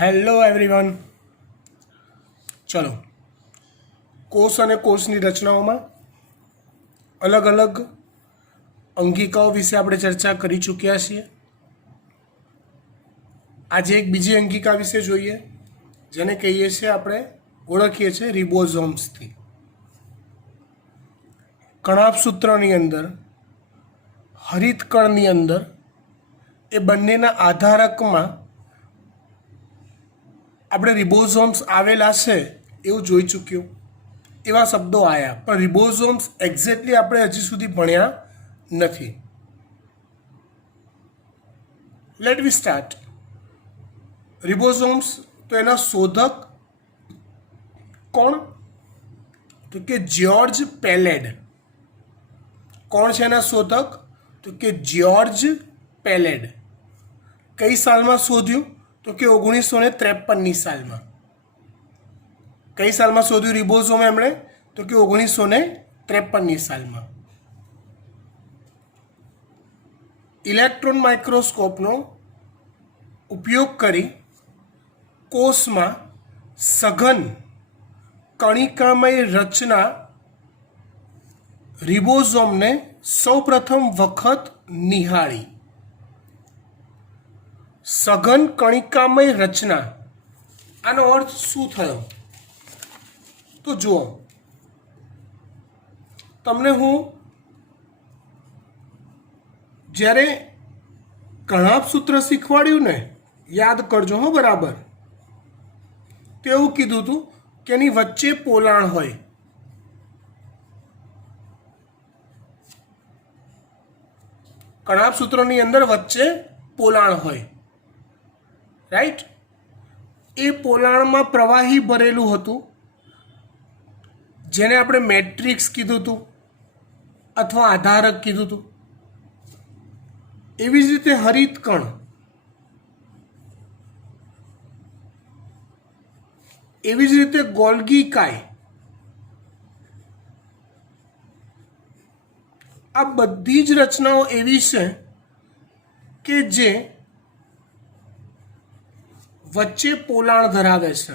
Hello everyone. ચલો, કોષ અને કોષની રચનાઓમાં અલગ અલગ અંગિકાઓ વિશે આપણે ચર્ચા કરી ચૂક્યા છીએ. આજે એક બીજી અંગિકા વિશે જોઈએ, જેને કહીએ છીએ આપણે ઓળખીએ છીએ રિબોઝોમ્સથી. કણાભસૂત્રની અંદર, હરિતકણની અંદર એ બંનેના આધારકમાં આપણે રિબોઝોમ્સ આવેલા છે એવું જોઈ ચૂક્યું. એવા શબ્દો આવ્યા, પણ રિબોઝોમ્સ એક્ઝેક્ટલી આપણે હજી સુધી ભણ્યા નથી. લેટ વી સ્ટાર્ટ. રિબોઝોમ્સ તો એના શોધક કોણ? તો કે જ્યોર્જ પેલેડ. કોણ છે એના શોધક? તો કે જ્યોર્જ પેલેડ. કઈ સાલમાં શોધ્યું? તો કે 1953ની સાલમાં. કઈ સાલમાં શોધ્યું રિબોઝોમ એમણે? તો કે 1953ની સાલમાં. ઇલેક્ટ્રોન માઇક્રોસ્કોપનો ઉપયોગ કરી કોષમાં સઘન કણિકામય રચના રિબોઝોમને સૌપ્રથમ વખત નિહાળી. સઘન કણિકામય રચના, આનો અર્થ શું થયો? તો જુઓ, તમને હું જ્યારે કણાભસૂત્ર શીખવાડ્યું ને, યાદ કરજો હો બરાબર, તો એવું કીધું હતું કે એની વચ્ચે પોલાણ હોય. કણાભસૂત્રની અંદર વચ્ચે પોલાણ હોય, રાઈટ? એ પોલાણમાં પ્રવાહી ભરેલું હતું, જેને આપણે મેટ્રિક્સ કીધું હતું અથવા આધારક કીધું હતું. એવી જ રીતે હરિતકણ, એવી જ રીતે ગોલ્ગી કાય, આ બધી જ રચનાઓ એવી છે કે જે વચ્ચે પોલાણ ધરાવે છે.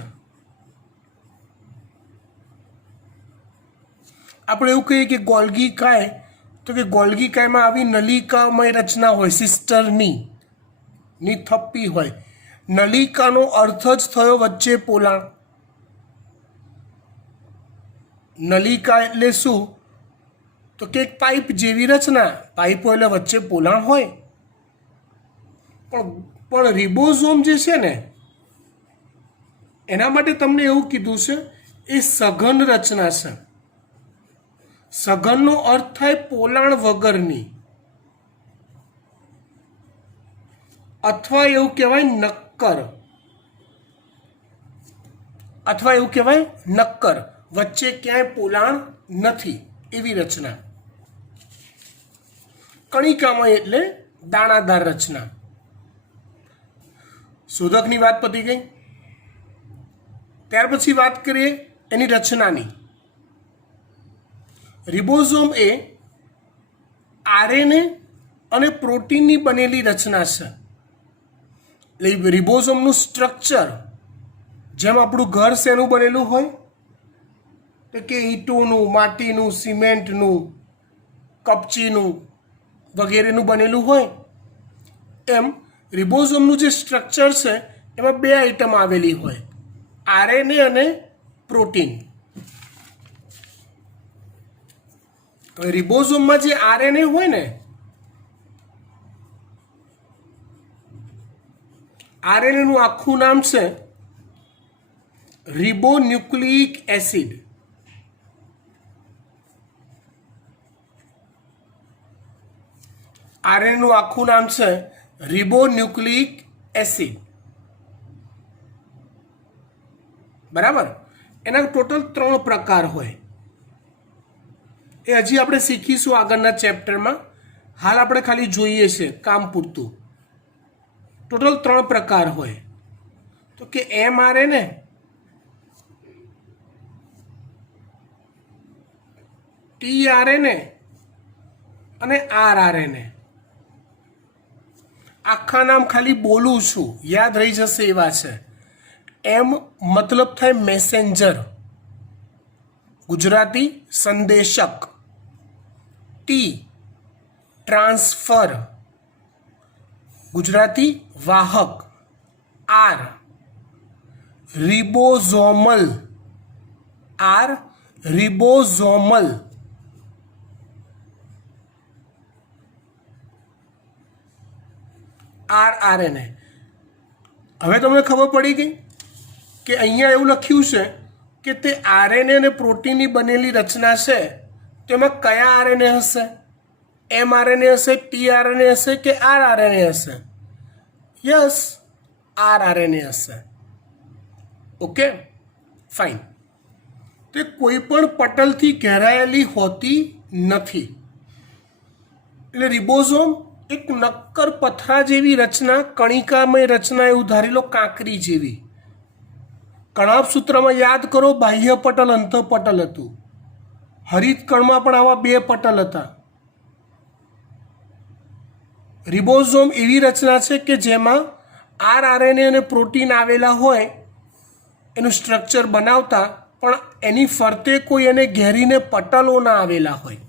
આપણે એવું કહીએ કે ગોલ્ગી કાય, તો કે ગોલ્ગી કાયમાં આવી નલિકામય રચના હોય, સિસ્ટરની ની થપ્પી હોય. નલિકાનો અર્થ જ થયો વચ્ચે પોલાણ. નલિકા એટલે શું? તો કે એક પાઇપ જેવી રચના. પાઇપ હોય એટલે વચ્ચે પોલાણ હોય. પણ રિબોઝોમ જે છે ને, એના માટે તમને એવું કીધું છે એ સઘન રચના છે. સઘનનો અર્થ થાય પોલાણ વગરની, અથવા એવું કહેવાય નક્કર, અથવા એવું કહેવાય નક્કર, વચ્ચે ક્યાંય પોલાણ નથી એવી રચના. કણિકામય એટલે દાણાદાર રચના. શોધકની વાત પતી ગઈ. ત્યાર પછી વાત કરીએ એની રચનાની. રિબોઝોમ એ આરએનએ અને પ્રોટીનની બનેલી રચના છે. એટલે રિબોઝોમનું સ્ટ્રક્ચર, જેમ આપણું ઘર શેનું બનેલું હોય? તો કે ઈંટોનું, માટીનું, સિમેન્ટનું, કપચીનું વગેરેનું બનેલું હોય, એમ રિબોઝોમનું જે સ્ટ્રક્ચર છે એમાં બે આઇટમ આવેલી હોય, આરએનએ અને પ્રોટીન. રિબોઝોમમાં જે આરએનએ હોય ને, આરએનએ નું આખું નામ છે રિબોન્યુક્લિક એસિડ. આરએનએ નું આખું નામ છે રિબોન્યુક્લિક એસિડ. બરાબર? એના ટોટલ 3 પ્રકાર હોય. એ હજી આપણે શીખીશું આગળના ચેપ્ટરમાં. હાલ આપણે ખાલી જોઈએ છે કામ પૂરતું. ટોટલ 3 પ્રકાર હોય. તો કે એમઆરએનએ, ટીઆરએનએ અને આરઆરએનએ. આખા નામ ખાલી બોલું છું, યાદ રહી જશે એવા છે. એમ મતલબ થાય મેસેન્જર, ગુજરાતી સંદેશક. ટી ટ્રાન્સફર, ગુજરાતી વાહક. R ribosomal, R ribosomal. RNA. હવે તમને ખબર પડી ગઈ કે અહીંયા એવું લખ્યું છે કે તે આરએનએ અને પ્રોટીનની બનેલી રચના છે, તો એમાં કયા આરએનએ હશે? એમઆરએનએ હશે, ટીઆરએનએ હશે કે આરઆરએનએ હશે? યસ, આરઆરએનએ હશે. Okay, fine. તે કોઈ પણ પટલથી ઘેરાયેલી હોતી નથી. એટલે રિબોઝોમ એક નક્કર પથરા જેવી રચના, કણિકામય રચના, એવું ધારી લો, કાંકરી જેવી. કણાભ સૂત્રમાં યાદ કરો, બાહ્ય પટલ અંતઃપટલ હતું. હરિતકણમાં પણ આવા બે પટલ હતા. રિબોઝોમ એવી રચના છે કે જેમાં આરઆરએનએ અને પ્રોટીન આવેલા હોય, એનું સ્ટ્રક્ચર બનાવતા, પણ એની ફરતે કોઈ એને ઘેરીને પટલો ના આવેલા હોય.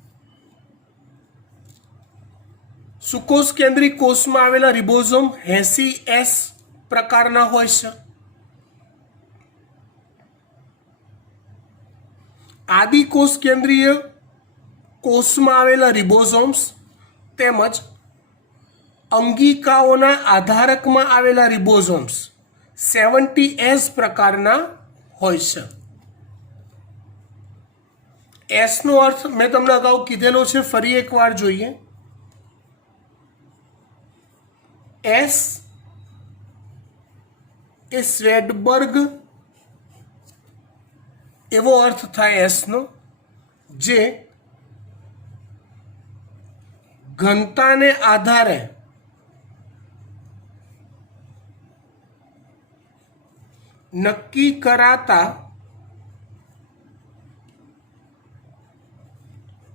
સુકોષ કેન્દ્રી કોષમાં આવેલા રિબોઝોમ 80S પ્રકારના હોય છે. આદિકોષ કેન્દ્રીય કોષમાં આવેલા રિબોઝોમ્સ તેમજ અંગિકાઓના આધારકમાં આવેલા રિબોઝોમ્સ 70S પ્રકારના હોય છે. એસનો અર્થ મેં તમને અગાઉ કીધેલો છે, ફરી એકવાર જોઈએ. એસ એ સ્વેડબર્ગ એવો અર્થ થાય એસનો, જે ઘનતાને આધારે નક્કી કરાતા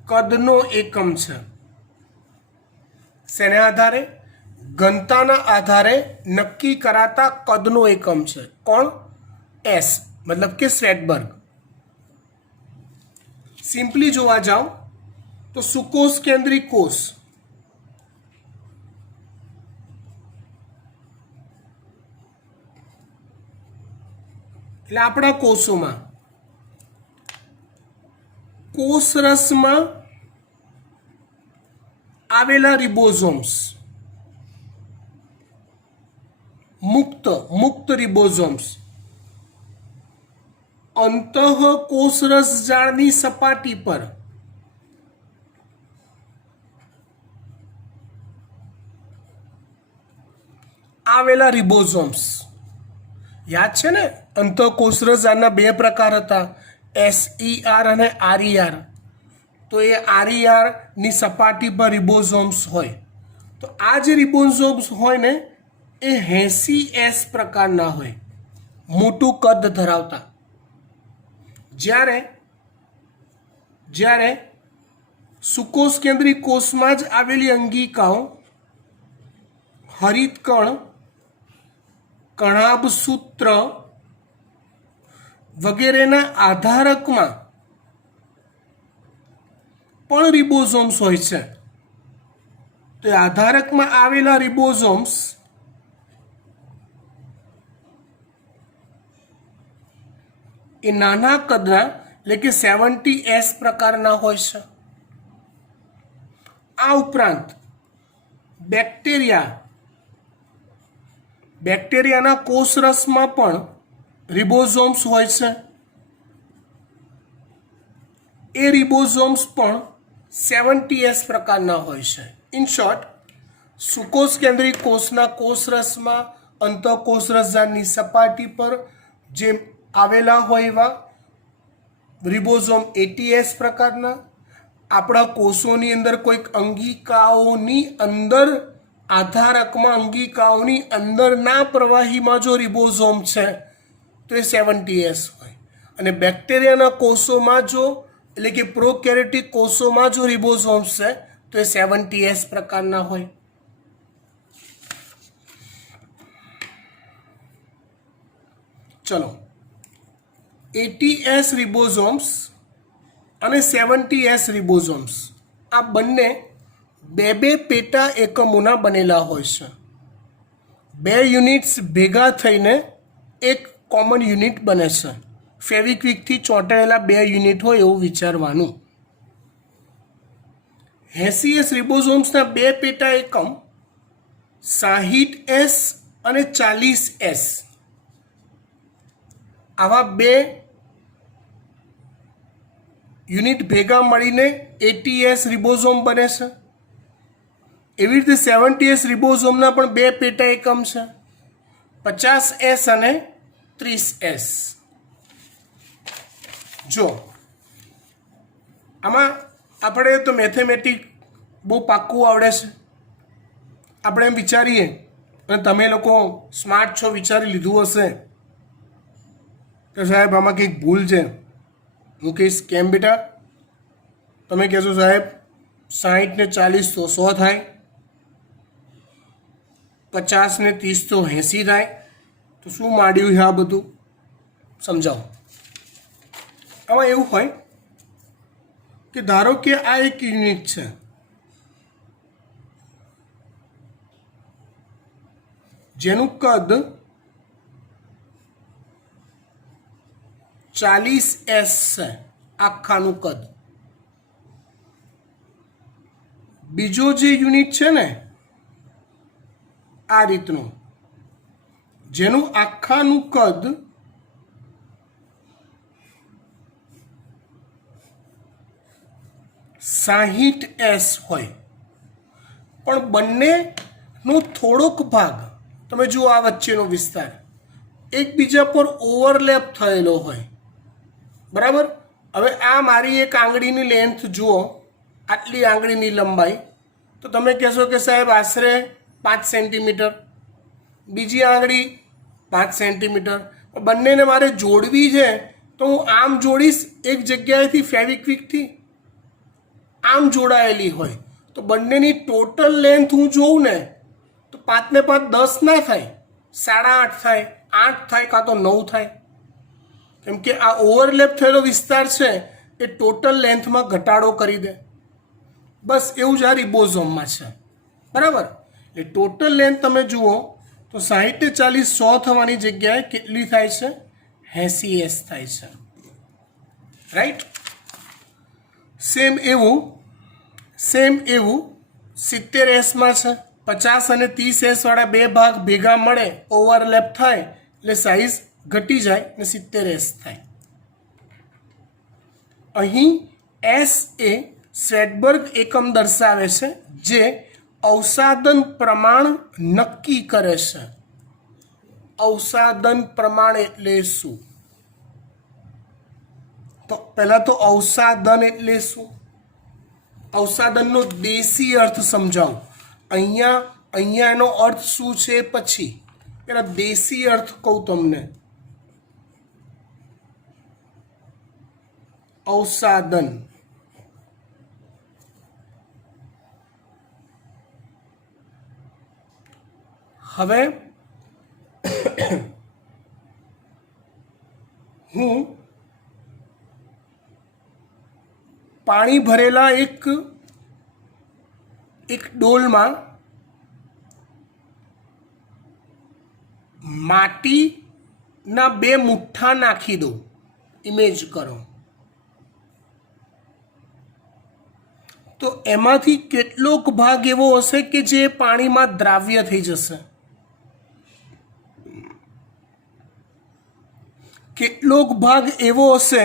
કદનો એકમ છે. શેને આધારે? ઘનતાના આધારે નક્કી કરાતા કદનો એકમ છે. કોણ? એસ, મતલબ કે સ્વેડબર્ગ. સિમ્પલી જોવા જાઓ તો સુકોષ કેન્દ્રી કોષ એટલે આપણા કોષોમાં કોષરસમાં આવેલા રિબોઝોમ્સ, મુક્ત રિબોઝોમ્સ અંતઃકોષરસ જાળની સપાટી પર આવેલા રિબોઝોમ્સ. યાદ છે ને, અંતઃકોષરસ જાળના બે પ્રકાર હતા, SER અને RER. તો એ RER ની સપાટી પર રિબોઝોમ્સ હોય. તો આ જે રિબોઝોમ્સ હોય ને, એ 80S પ્રકારના હોય, મોટું કદ ધરાવતા. જ્યારે સુકોષ કેન્દ્રી કોષમાં જ આવેલી અંગિકાઓ હરિતકણ, કણાભ સૂત્ર વગેરેના આધારકમાં પણ રિબોઝોમ્સ હોય છે. તો એ આધારકમાં આવેલા રિબોઝોમ્સ એ નાના કદના, એટલે કે 70S પ્રકારના હોય છે. આ ઉપરાંત બેક્ટેરિયાના કોષરસમાં પણ રિબોઝોમ્સ હોય છે. એ રિબોઝોમ્સ પણ 70S પ્રકારના હોય છે. ઇન શોર્ટ, સુકોષ કેન્દ્રી કોષના કોષરસમાં અંતઃકોષરસજાળની સપાટી પર જે આવેલા હોય એવા રિબોઝોમ 80S પ્રકારના, આપણા કોષોની અંદર કોઈક અંગિકાઓની અંદર આધારકમાં અંગિકાઓની અંદરના પ્રવાહીમાં જો રિબોઝોમ છે તો એ 70S હોય. અને બેક્ટેરિયાના કોષોમાં જો, એટલે કે પ્રોકેરિયોટિક કોષોમાં જો રિબોઝોમ્સ છે તો એ 70S પ્રકારના હોય. ચલો 80S રિબોઝોમ્સ અને 70S રિબોઝોમ્સ આ બંને બે બે પેટા એકમોના બનેલા હોય છે. બે યુનિટ્સ ભેગા થઈને એક કોમન યુનિટ બને છે. ફેવિક્વિકથી ચોંટાડેલા બે યુનિટ હોય એવું વિચારવાનું. 80S રિબોઝોમ્સના બે પેટા એકમ 60S અને 40S આવા બે યુનિટ ભેગા મળીને 80S રિબોઝોમ બને છે. એવી રીતે 70S રિબોઝોમના પણ બે પેટા એકમ છે 50S અને 30S. જો આમાં આપણે તો મેથેમેટિક બહુ પાક્કું આવડે છે. આપણે એમ વિચારીએ અને તમે લોકો સ્માર્ટ છો, વિચારી લીધું હશે કે સાહેબ આમાં કંઈક ભૂલ છે. હું કહીશ કેમ બેટા? તમે કહેશો સાહેબ 60 ને 40 તો 100 થાય, 50 ને 30 તો 80 થાય. તો શું માંડ્યું છે આ બધું? સમજાવો. આમાં એવું હોય કે ધારો કે આ એક યુનિટ છે, જેનું કદ 40S છે, આખાનું કદ. બીજો જે યુનિટ છે ને આ રીતનું, જેનું આખાનું કદ 60S હોય, પણ બંનેનો થોડોક ભાગ તમે જુઓ, આ વચ્ચેનો વિસ્તાર એકબીજા પર ઓવરલેપ થયેલો હોય. બરાબર? હવે આ મારી એક આંગળીની લેન્થ જુઓ, આટલી આંગળીની લંબાઈ, તો તમે કહેશો કે સાહેબ આશરે 5 સેન્ટીમીટર, બીજી આંગળી 5 સેન્ટીમીટર. બંનેને મારે જોડવી છે તો હું આમ જોડીશ, એક જગ્યાએથી ફેવિક્વિકથી આમ જોડાયેલી હોય તો બંનેની ટોટલ લેન્થ હું જોઉં ને તો 5 ને 5 10 ના થાય, 8.5 થાય, 8 થાય, કાં તો 9 થાય. કેમ કે આ ઓવરલેપ થયેલો વિસ્તાર છે એ ટોટલ લેન્થમાં ઘટાડો કરી દે. બસ એવું જ આ રિબોઝોમમાં છે. બરાબર? એટલે ટોટલ લેન્થ તમે જુઓ તો 60 ને 40 100 થવાની જગ્યાએ કેટલી થાય છે? 80S થાય છે. રાઈટ? સેમ એવું 70Sમાં છે. 50 અને 30S વાળા બે ભાગ ભેગા મળે, ઓવરલેપ થાય એટલે સાઇઝ ઘટી જાય ને 70S થાય. અહીં S એ સ્વેડબર્ગ એકમ દર્શાવે છે જે અવસાદન પ્રમાણ નક્કી કરે છે. અવસાદન પ્રમાણ એટલે શું? તો પહેલા તો અવસાદન એટલે શું? અવસાદનનો દેશી અર્થ સમજાવું. અહીંયા એનો અર્થ શું છે પછી પેલા દેશી અર્થ કહું તમને. અવસાદન હવે હું પાણી ભરેલા એક ડોલમાં માટીના 2 મુઠ્ઠા નાખી દઉં. ઇમેજ કરો તો એમાંથી કેટલોક ભાગ એવો હશે કે જે પાણીમાં દ્રાવ્ય થઈ જશે, કેટલોક ભાગ એવો હશે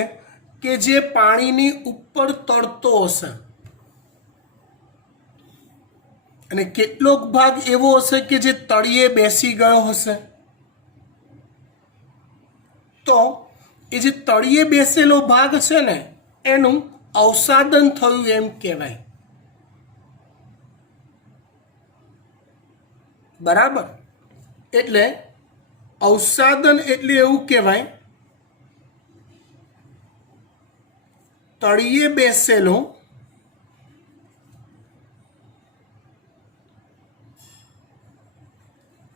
કે જે પાણીની ઉપર તરતો હશે, અને કેટલોક ભાગ એવો હશે કે જે તળિયે બેસી ગયો હશે. તો એ જે તળિયે બેસેલો ભાગ છે ને એનું અવસાદન થયું એમ કહેવાય. બરાબર? એટલે અવસાદન એટલે એવું કહેવાય તળિયે બેસેલો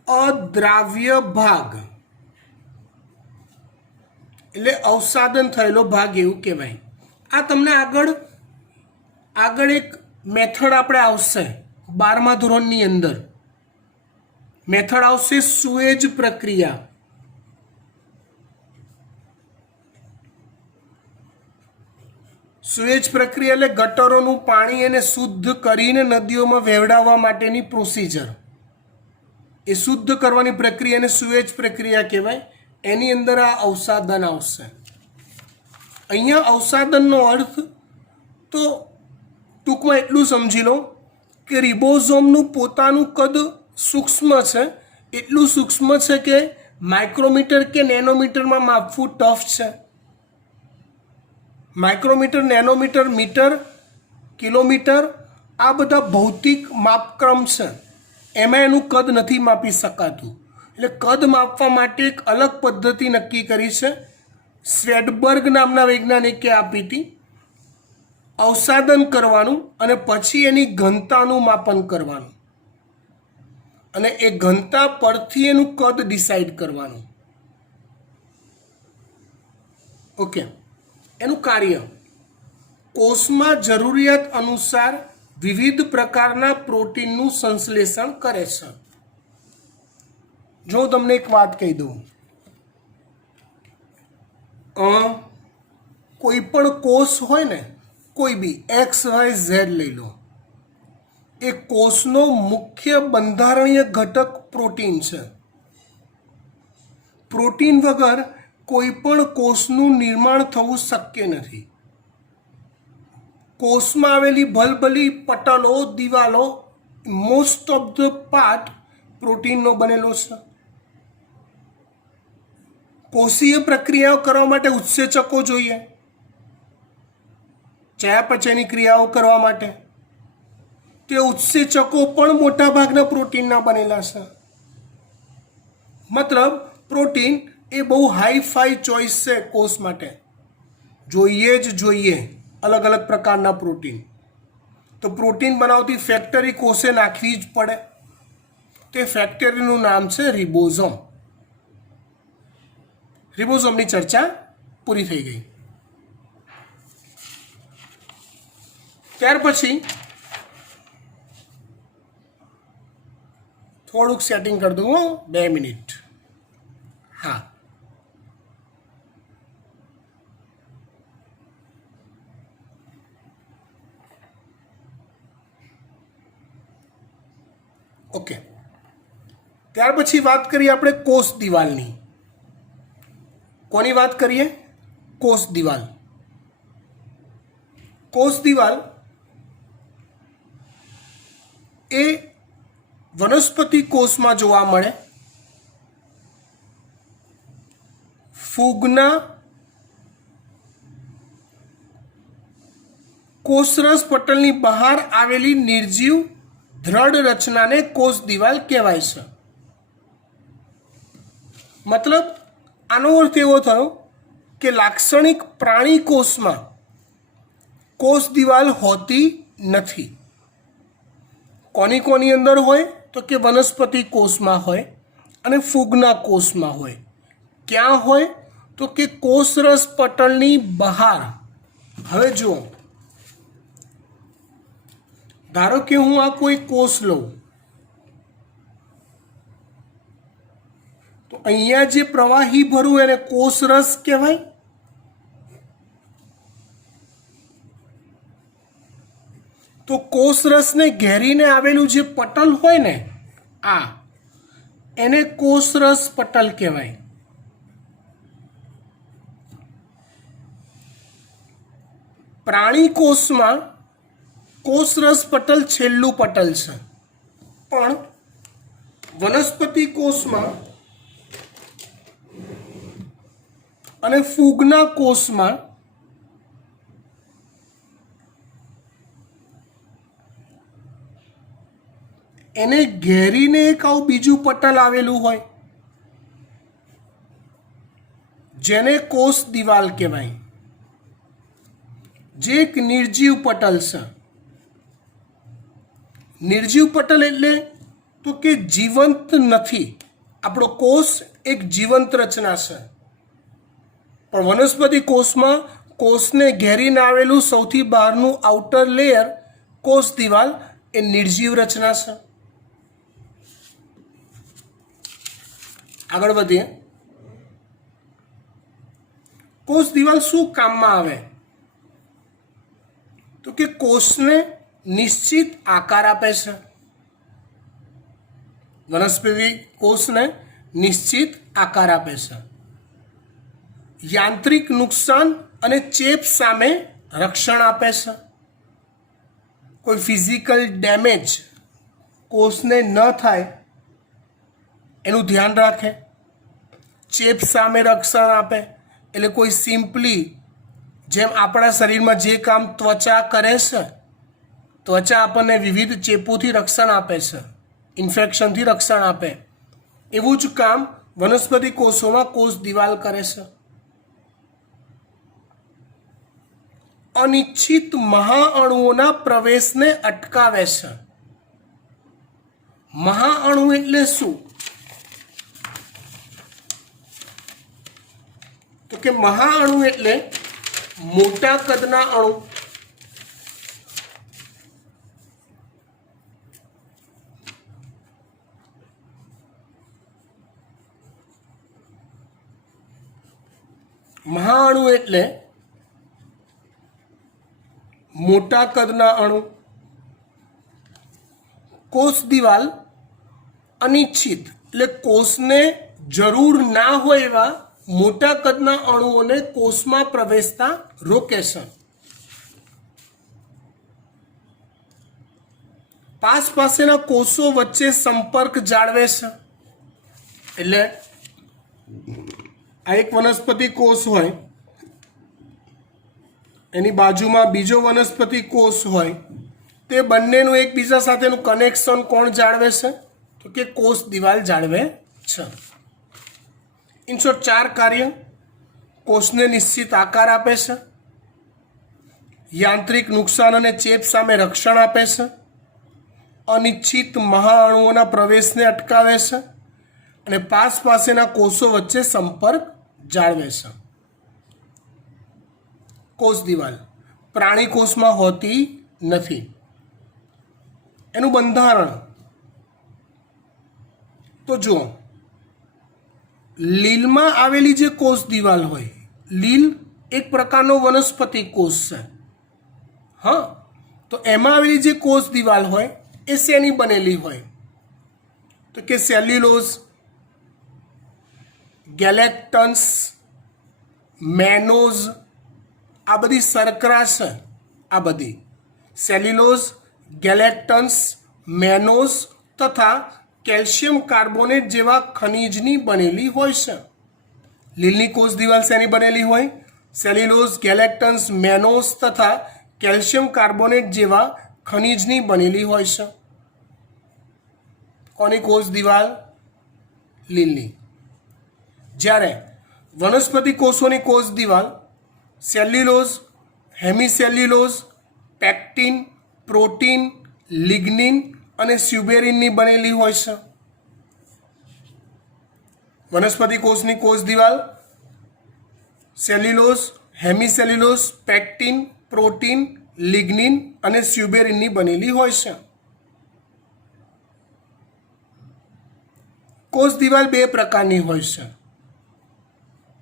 અદ્રાવ્ય ભાગ. એટલે અવસાદન થયેલો ભાગ એવું કહેવાય. આ તમને આગળ એક મેથડ આપણે આવશે 12મા ધોરણની અંદર. મેથડ આવશે સુએજ પ્રક્રિયા. સુએજ પ્રક્રિયા એટલે ગટરોનું પાણી એને શુદ્ધ કરીને નદીઓમાં વહેવડાવવા માટેની પ્રોસિજર. એ શુદ્ધ કરવાની પ્રક્રિયાને સુએજ પ્રક્રિયા કહેવાય. એની અંદર આ અવસાદન આવશે. અહીંયા અવસાદનનો અર્થ તો ટૂંકમાં એટલું સમજી લો કે રિબોઝોમનું પોતાનું કદ સૂક્ષ્મ છે. એટલું સૂક્ષ્મ છે કે માઇક્રોમીટર કે નેનોમીટરમાં માપવું ટફ છે. માઇક્રોમીટર, નેનોમીટર, મીટર, કિલોમીટર આ બધા ભૌતિક માપક્રમ છે. એમાં એનું કદ નથી માપી શકાતું. એટલે કદ માપવા માટે એક અલગ પદ્ધતિ નક્કી કરી છે. સ્વેડબર્ગ નામના વૈજ્ઞાનિકે આપી હતી. અવસાદન કરવાનું અને પછી એની ઘનતાનું માપન કરવાનું અને એ ઘનતા પરથી એનું કદ ડિસાઈડ કરવાનું. ઓકે. એનું કાર્ય કોષમાં જરૂરિયાત અનુસાર વિવિધ પ્રકારના પ્રોટીનનું સંશ્લેષણ કરે છે. જો તમને એક વાત કહી દઉં, કોઈ પણ કોષ હોય ને, કોઈ બી XYZ લઈ લો, એ કોષનો મુખ્ય બંધારણીય ઘટક પ્રોટીન છે. પ્રોટીન વગર કોઈ પણ કોષનું નિર્માણ થવું શક્ય નથી. કોષમાં આવેલી ભલભલી પટલો, દિવાલો, મોસ્ટ ઓફ ધ પાર્ટ પ્રોટીનનો બનેલો છે. કોષીય પ્રક્રિયાઓ કરવા માટે ઉત્સેચકો જોઈએ, ચયાપચયની ક્રિયાઓ કરવા માટે. તે ઉત્સેચકો પણ મોટા ભાગના પ્રોટીનના બનેલા છે. મતલબ પ્રોટીન એ બહુ હાઈ ફાઈ ચોઈસ છે કોષ માટે. જોઈએ જ જોઈએ અલગ અલગ પ્રકારના પ્રોટીન. તો પ્રોટીન બનાવતી ફેક્ટરી કોષે નાખવી જ પડે. તે ફેક્ટરીનું નામ છે રિબોઝોમ. રિબોઝોમની ચર્ચા પૂરી થઈ ગઈ. ત્યાર પછી થોડુંક સેટિંગ કરી દઉં. 2 મિનિટ. હા, ઓકે. ત્યાર પછી વાત કરીએ આપણે કોષ દિવાલની. કોની વાત કરીએ? કોષ દિવાલ. કોષ દિવાલ એ વનસ્પતિ કોષમાં જોવા મળે. ફૂગના કોષરસ પટલની બહાર આવેલી નિર્જીવ દ્રઢ રચનાને કોષ દિવાલ કહેવાય છે. મતલબ આનો અર્થ એવો થયો કે લાક્ષણિક પ્રાણી કોષમાં કોષ દિવાલ હોતી નથી. કોની અંદર હોય તો કે વનસ્પતિ કોષમાં હોય અને ફૂગના કોષમાં હોય. ક્યાં હોય તો કે કોષરસ પટલની બહાર. હવે જુઓ, ધારો કે હું આ કોઈ કોષ લઉં તો અહીંયા જે પ્રવાહી ભરું એને કોષરસ કહેવાય. તો કોષરસને ઘેરીને આવેલું જે પટલ હોય ને આ, એને કોષરસ પટલ કહેવાય. પ્રાણી કોષમાં કોષરસ પટલ છેલ્લું પટલ છે, પણ વનસ્પતિ કોષમાં અને ફૂગના કોષમાં એને ઘેરીને એક આવું બીજું પટલ આવેલું હોય જેને કોષ દિવાલ કહેવાય, જે એક નિર્જીવ પટલ છે. નિર્જીવ પટલ એટલે તો કે જીવંત નથી. આપણો કોષ એક જીવંત રચના છે. પણ વનસ્પતિ કોષમાં કોષને ઘેરીને આવેલું સૌથી બહારનું આઉટર લેયર કોષ દિવાલ એ નિર્જીવ રચના છે. આગળ વધીએ. કોષ દિવાલ શું કામમાં આવે? તો કે કોષને નિશ્ચિત આકાર આપે છે. વનસ્પતિ કોષને નિશ્ચિત આકાર આપે છે. યાંત્રિક નુકસાન અને ચેપ સામે રક્ષણ આપે છે. કોઈ ફિઝિકલ ડેમેજ કોષને ન થાય એનું ધ્યાન રાખે. ચેપ સામે રક્ષણ આપે એટલે કોઈ સિમ્પલી જેમ આપણા શરીરમાં જે કામ ત્વચા કરે છે, ત્વચા આપણને વિવિધ ચેપોથી રક્ષણ આપે છે, ઇન્ફેક્શનથી રક્ષણ આપે, એવું જ કામ વનસ્પતિ કોષોમાં કોષ દિવાલ કરે છે. અનિચ્છિત મહાઅણુઓના પ્રવેશને અટકાવે છે. મહાઅણુ એટલે શું? તો કે મહાઅણુ એટલે મોટા કદના અણુ. મહાઅણુ એટલે મોટા કદના અણુ. કોષ દિવાલ અનિચ્છિત એટલે કોષને જરૂર ના હોય એવા મોટા કદના અણુઓને કોષમાં પ્રવેશતા રોકે છે. પાસેના કોષો વચ્ચે સંપર્ક જાળવે છે. એટલે આ એક વનસ્પતિ કોષ હોય, એની બાજુમાં બીજો વનસ્પતિ કોષ હોય, તે બંનેનું એકબીજા સાથેનું કનેક્શન કોણ જાળવે છે? તો કે કોષ દિવાલ જાળવે છે. ઇન શોર્ટ 4 કાર્ય: કોષને નિશ્ચિત આકાર આપે છે, યાંત્રિક નુકસાન અને ચેપ સામે રક્ષણ આપે છે, અનિચ્છિત મહાઅણુઓના પ્રવેશને અટકાવે છે અને પાસેના કોષો વચ્ચે સંપર્ક જાળવે છે. કોષ દિવાલ પ્રાણી કોષમાં હોતી નથી. એનું બંધારણ તો જુઓ, લીલમાં આવેલી જે કોષ દિવાલ હોય, લીલ એક પ્રકારનો વનસ્પતિ કોષ છે. હા, તો એમાં આવેલી જે કોષ દિવાલ હોય એ શેની બનેલી હોય? તો કે સેલ્યુલોઝ, ગેલેક્ટન્સ, મેનોઝ, આ બધી શર્કરા છે. આ બધી સેલ્યુલોઝ, ગેલેક્ટન્સ, મેનોઝ તથા કેલ્શિયમ કાર્બોનેટ જેવા ખનિજની બનેલી હોય છે. લીલની કોષ દિવાલ શેની બનેલી હોય? સેલ્યુલોઝ, ગેલેક્ટન્સ, મેનોઝ તથા કેલ્શિયમ કાર્બોનેટ જેવા ખનિજની બનેલી હોય છે. કોની કોષ દિવાલ? લીલની. જ્યારે વનસ્પતિ કોષોની કોષ દિવાલ સેલ્યુલોઝ, હેમિસેલ્યુલોઝ, પેક્ટિન, પ્રોટીન, લિગ્નિન અને સ્યુબેરિનની બનેલી હોય છે. વનસ્પતિ કોષની કોષ દિવાલ સેલ્યુલોઝ, હેમિસેલ્યુલોઝ, પેક્ટિન, પ્રોટીન, લિગ્નિન અને સ્યુબેરિનની બનેલી હોય છે. કોષ દિવાલ 2 પ્રકારની હોય છે.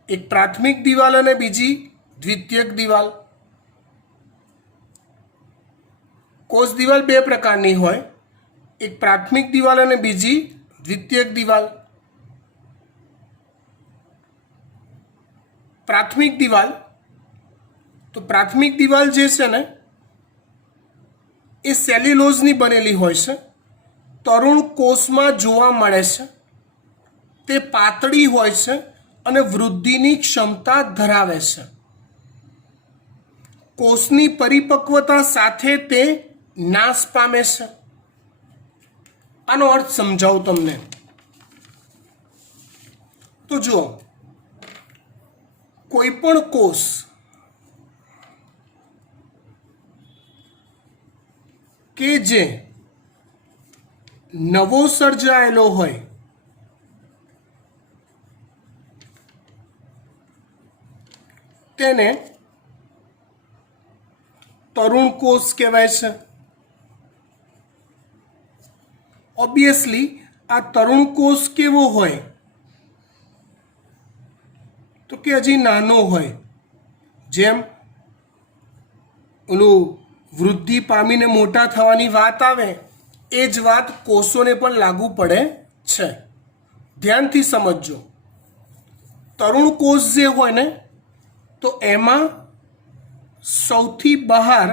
એક પ્રાથમિક દિવાલ અને બીજી દ્વિતીયક દિવાલ. કોષ દિવાલ 2 પ્રકારની હોય, એક પ્રાથમિક દિવાલ અને બીજી દ્વિતીયક દિવાલ. પ્રાથમિક દિવાલ તો પ્રાથમિક દિવાલ જે છે ને એ સેલ્યુલોઝની બનેલી હોય છે. તરુણ કોષમાં જોવા મળે છે. તે પાતળી હોય છે અને વૃદ્ધિની ક્ષમતા ધરાવે છે. કોષની પરિપક્વતા સાથે તે નાશ પામે છે. આનો અર્થ સમજાવું તમને. તો જુઓ, કોઈ પણ કોષ કે જે નવો સર્જાયેલો હોય, તેને તરુણ કોષ કહેવાય છે. ઓબ્વિયસલી આ તરુણ કોષ કેવો હોય તો કે હજી નાનો હોય. જેમ ઓલું વૃદ્ધિ પામીને મોટા થવાની વાત આવે એ જ વાત કોષોને પણ લાગુ પડે છે. ધ્યાનથી સમજજો. તરુણ કોષ જે હોય ને તો એમાં સૌથી બહાર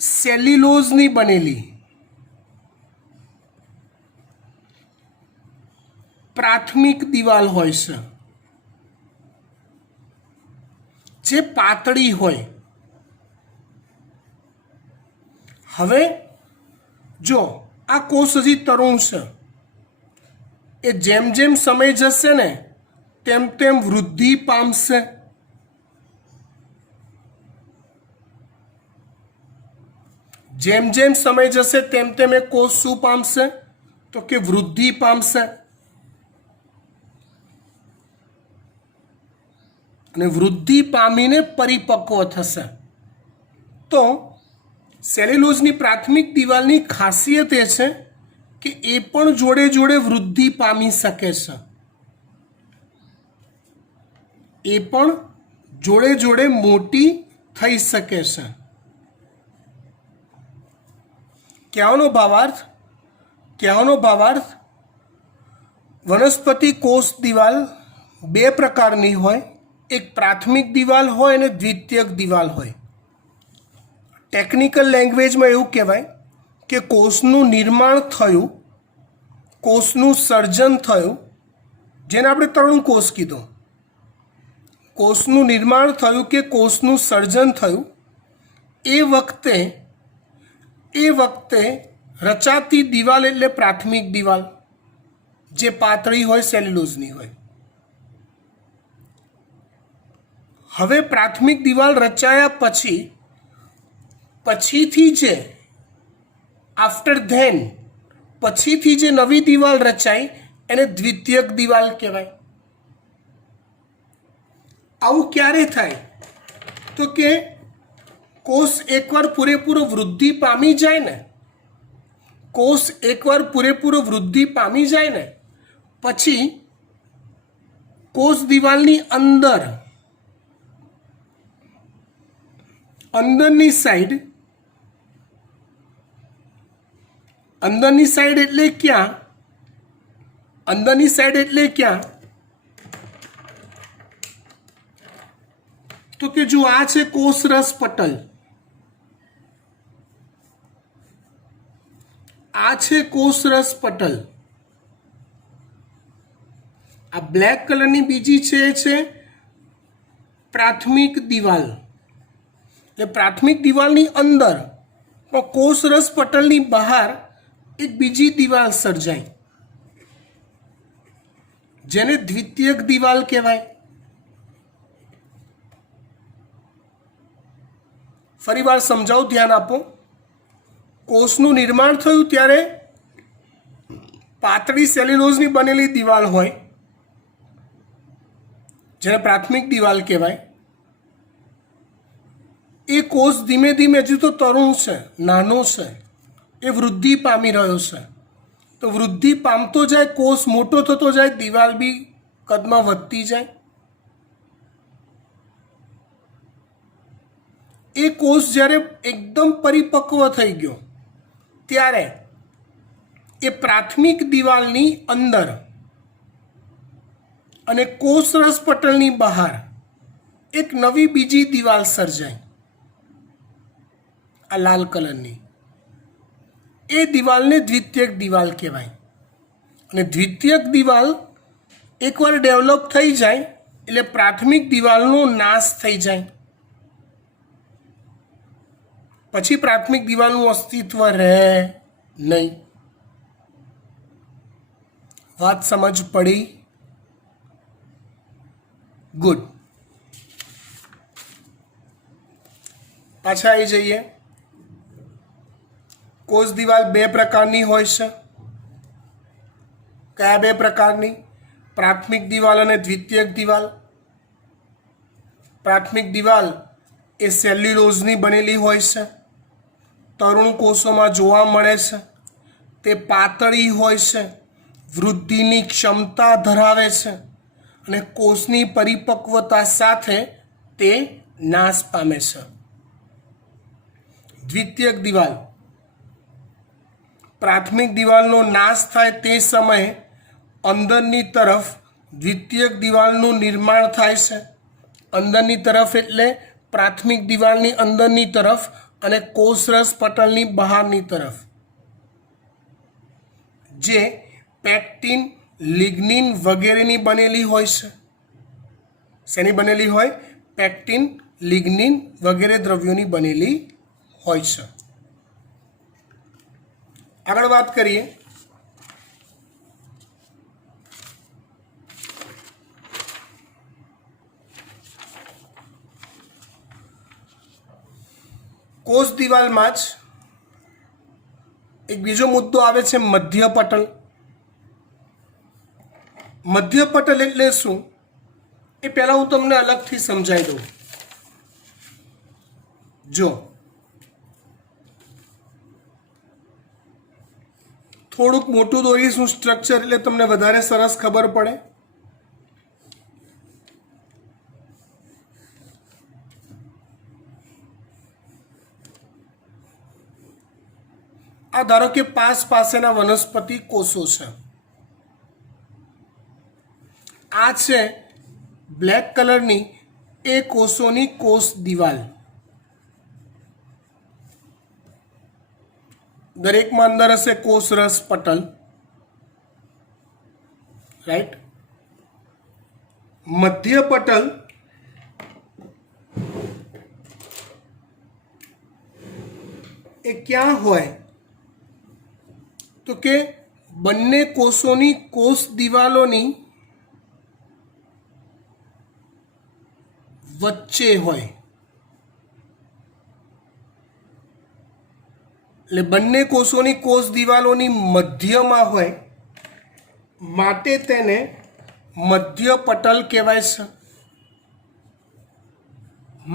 સેલ્યુલોઝની બનેલી પ્રાથમિક દિવાલ હોય છે, જે પાતળી હોય. હવે જો આ કોષ હજી તરુણ છે, એ જેમ જેમ સમય જશે ને તેમ તેમ વૃદ્ધિ પામશે. જેમ જેમ સમય જશે તેમ તેમ એ કોષ શું પામશે તો કે વૃદ્ધિ પામશે. અને વૃદ્ધિ પામીને પરિપક્વ થશે. તો સેલ્યુલોઝની પ્રાથમિક દિવાલની ખાસિયત એ છે કે એ પણ જોડે જોડે વૃદ્ધિ પામી શકે છે. એ પણ જોડે જોડે મોટી થઈ શકે છે. કહેવાનો ભાવાર્થ વનસ્પતિ કોષ દિવાલ બે પ્રકારની હોય. એક પ્રાથમિક દિવાલ હોય અને દ્વિતીયક દિવાલ હોય. ટેકનિકલ લેંગ્વેજમાં એવું કહેવાય કે કોષનું નિર્માણ થયું, કોષનું સર્જન થયું, જેને આપણે તરુણ કોષ કીધો. કોષનું નિર્માણ થયું કે કોષનું સર્જન થયું એ વખતે રચાતી દિવાલ એટલે પ્રાથમિક દિવાલ, જે પાતળી હોય, સેલ્યુલોઝની હોય. હવે પ્રાથમિક દિવાલ રચાયા પછીથી જે પછીથી જે નવી દિવાલ રચાય એને દ્વિતીયક દિવાલ કહેવાય. આવું ક્યારે થાય તો કે કોષ એકવાર પૂરેપૂરો વૃદ્ધિ પામી જાય ને પછી કોષ દિવાલની અંદરની સાઈડ એટલે ક્યાં? અંદરની સાઈડ એટલે ક્યાં તો કે જો આ છે કોષરસ પટલ, આ છે કોષરસ પટલ. આ બ્લેક કલરની બીજી છે પ્રાથમિક દિવાલ. એ પ્રાથમિક દિવાલની અંદર પણ કોષરસ પટલની બહાર એક બીજી દિવાલ સર્જાય, જેને દ્વિતીયક દિવાલ કહેવાય. ફરીવાર સમજાવું, ધ્યાન આપો. કોષનું નિર્માણ થયું ત્યારે પાતળી સેલ્યુલોઝની બનેલી દિવાલ હોય, જેને પ્રાથમિક દિવાલ કહેવાય. એ કોષ ધીમે ધીમે, હજુ તો તરુણ છે, નાનો છે, એ વૃદ્ધિ પામી રહ્યો છે. તો વૃદ્ધિ પામતો જાય, કોષ મોટો થતો જાય, દિવાલ બી કદમાં વધતી જાય. એ કોષ જ્યારે એકદમ પરિપક્વ થઈ ગયો ત્યારે એ પ્રાથમિક દિવાલની અંદર અને કોષરસ પટલની બહાર એક નવી બીજી દિવાલ સર્જાય, આ લાલ કલરની. એ દિવાલને દ્વિતીયક દિવાલ કહેવાય. અને દ્વિતીયક દિવાલ એકવાર ડેવલપ થઈ જાય એટલે પ્રાથમિક દિવાલનો નાશ થઈ જાય. પછી પ્રાથમિક દિવાલનું અસ્તિત્વ રહે નહીં. વાત સમજ પડી? ગુડ. પાછા આવી જઈએ. કોષ દિવાલ બે પ્રકારની હોય છે. કયા બે પ્રકારની? પ્રાથમિક દિવાલ અને દ્વિતીયક દિવાલ. પ્રાથમિક દિવાલ એ સેલ્યુલોઝની બનેલી હોય છે, તરુણ કોષોમાં જોવા મળે છે, તે પાતળી હોય છે, વૃદ્ધિની ક્ષમતા ધરાવે છે અને કોષની પરિપક્વતા સાથે તે નાશ પામે છે. દ્વિતીયક દિવાલ, પ્રાથમિક દિવાલનો નાશ થાય તે સમયે અંદરની તરફ દ્વિતીયક દિવાલનું નિર્માણ થાય છે. અંદરની તરફ એટલે પ્રાથમિક દિવાલની અંદરની તરફ અને કોષરસ પટલની બહારની તરફ, જે પેક્ટિન, લિગ્નિન વગેરેની બનેલી હોય છે. શેની બનેલી હોય? પેક્ટિન, લિગ્નિન વગેરે દ્રવ્યોની બનેલી હોય છે. આગળ વાત કરીએ કોષ દિવાલમાં જ એક બીજો મુદ્દો આવે છે, મધ્ય પટલ. મધ્ય પટલ એટલે શું એ પહેલાં હું તમને અલગથી સમજાવી દઉં. જો થોડુંક મોટું દોરીશું સ્ટ્રક્ચર એટલે તમને વધારે સરસ ખબર પડે. આ ધારો કે પાસેના વનસ્પતિ કોષો છે. આ છે બ્લેક કલરની એ કોષોની કોષ દિવાલ. દરેકમાં અંદર હશે કોષરસ પટલ, રાઈટ. મધ્ય પટલ એ ક્યાં હોય તો કે બંને કોષોની કોષ દિવાલોની વચ્ચે હોય. એટલે બંને કોષોની કોષ દિવાલોની મધ્યમાં હોય, માટે તેને મધ્ય પટલ કહેવાય છે.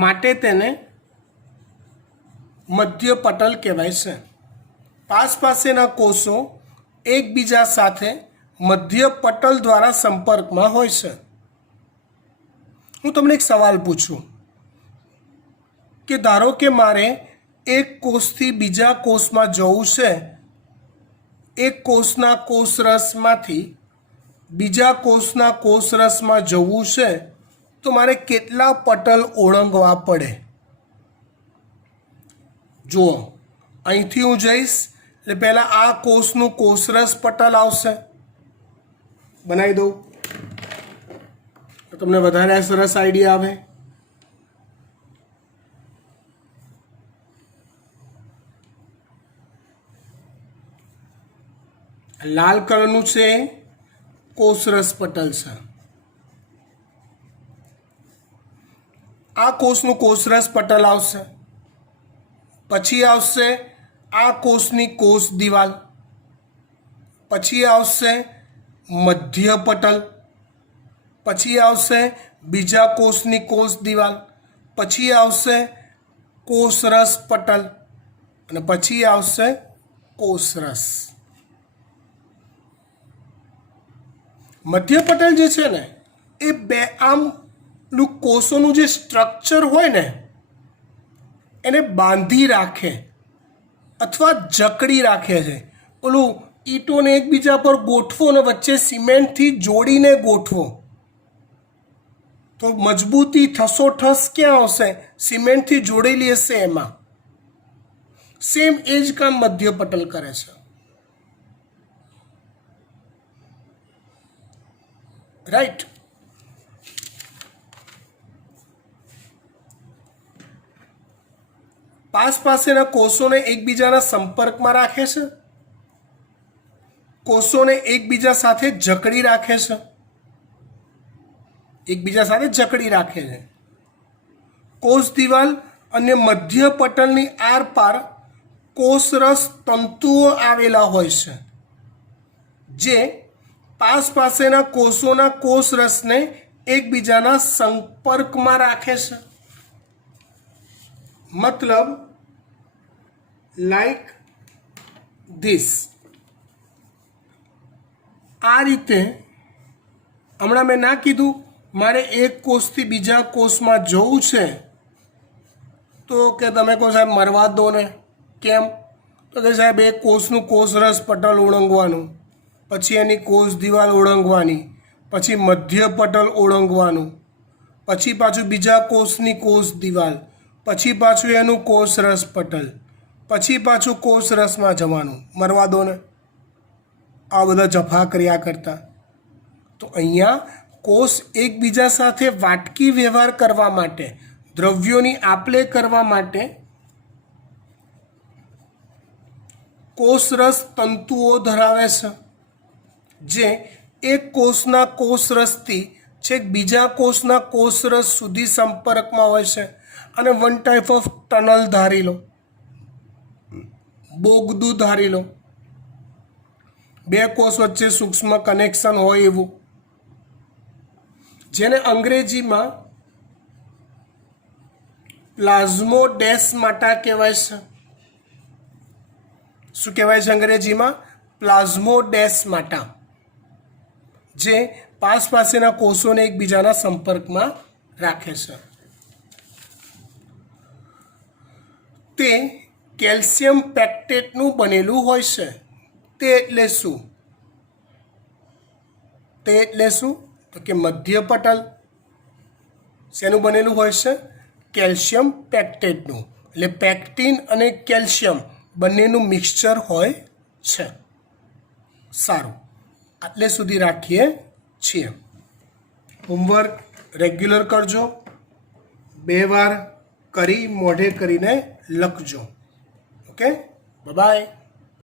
માટે તેને મધ્ય પટલ કહેવાય છે. પાસેના કોષો એકબીજા સાથે મધ્ય પટલ દ્વારા સંપર્કમાં હોય છે. હું તમને એક સવાલ પૂછું કે ધારો કે મારે એક કોષથી બીજા કોષમાં જવું છે, એક કોષના કોષરસમાંથી બીજા કોષના કોષરસમાં જવું છે, તો મારે કેટલા પટલ ઓળંગવા પડે? જુઓ, અહીંથી હું જઈશ એટલે પહેલાં આ કોષનું કોષરસ પટલ આવશે, બનાવી દઉં તો તમને વધારે સરસ આઈડિયા આવે. લાલ કલરનું છે કોષરસ પટલ છે. આ કોષનું કોષરસ પટલ આવશે. પછી આવશે આ કોષની કોષ દિવાલ. પછી આવશે મધ્ય પટલ. પછી આવશે બીજા કોષની કોષ દિવાલ. પછી આવશે કોષરસ પટલ અને પછી આવશે કોષરસ. મધ્ય પટલ જે છે ને એ બે આમનું કોષોનું જે સ્ટ્રક્ચર હોય ને એને બાંધી રાખે અથવા જકડી રાખે છે. ઓલું ઈંટોને એકબીજા પર ગોઠવો અને વચ્ચે સિમેન્ટથી જોડીને ગોઠવો તો મજબૂતી ઠસોઠસ ક્યાં આવશે? સિમેન્ટથી જોડેલી હશે એમાં. સેમ એ જ કામ મધ્ય પટલ કરે છે. રાઈટ. પાસેના કોષોને એકબીજાના સંપર્કમાં રાખે છે, કોષોને એકબીજા સાથે જકડી રાખે છે, એકબીજા સાથે જકડી રાખે છે. કોષ દિવાલ અને મધ્ય પટલની આરપાર કોષરસ તંતુઓ આવેલા હોય છે, જે પાસેના કોષોના કોષરસને એકબીજાના સંપર્કમાં રાખે છે, મતલબ લાઈક ધીસ. આ રીતે હમણાં મેં ના કીધું મારે એક કોષથી બીજા કોષમાં જવું છે તો કે તમે કહો સાહેબ મરવા દો ને, કેમ? તો કે સાહેબ એક કોષનું કોષરસ પટલ ઓળંગવાનું, પછી એની કોષ દિવાલ ઓળંગવાની, પછી મધ્ય પટલ ઓળંગવાનું, પછી પાછું બીજા કોષની કોષ દિવાલ, પછી પાછું એનું કોષરસ પટલ, પછી પાછું કોષરસમાં જવાનું. મરવા દો ને, આ બધા જફા કર્યા કરતા. તો અહીંયા કોષ એકબીજા સાથે વાટકી વ્યવહાર કરવા માટે, દ્રવ્યોની આપલે કરવા માટે કોષરસ તંતુઓ ધરાવે છે, જે એક કોષના કોષરસથી છેક બીજા કોષના કોષરસ સુધી સંપર્કમાં હોય છે. અને વન ટાઈપ ઓફ ટનલ ધારી લો, બોગદું ધારી લો, બે કોષ વચ્ચે સૂક્ષ્મ કનેક્શન હોય એવું, જેને અંગ્રેજીમાં પ્લાઝ્મોડેસ્માટા કહેવાય છે. શું કહેવાય છે અંગ્રેજીમાં? પ્લાઝ્મોડેસ્માટા, જે પાસેના કોષોને એકબીજાના સંપર્કમાં રાખે છે. તે કેલ્શિયમ પેક્ટેટનું બનેલું હોય છે. તે એટલે શું? તે એટલે શું? તો કે મધ્ય પટલ શેનું બનેલું હોય છે? કેલ્શિયમ પેક્ટેટનું. એટલે પેક્ટિન અને કેલ્શિયમ બંનેનું મિક્સચર હોય છે. સારું, આટલે સુધી રાખીએ છીએ. હોમવર્ક રેગ્યુલર કરજો, 2 વાર કરી મોઢે કરીને લખજો. Okay, by.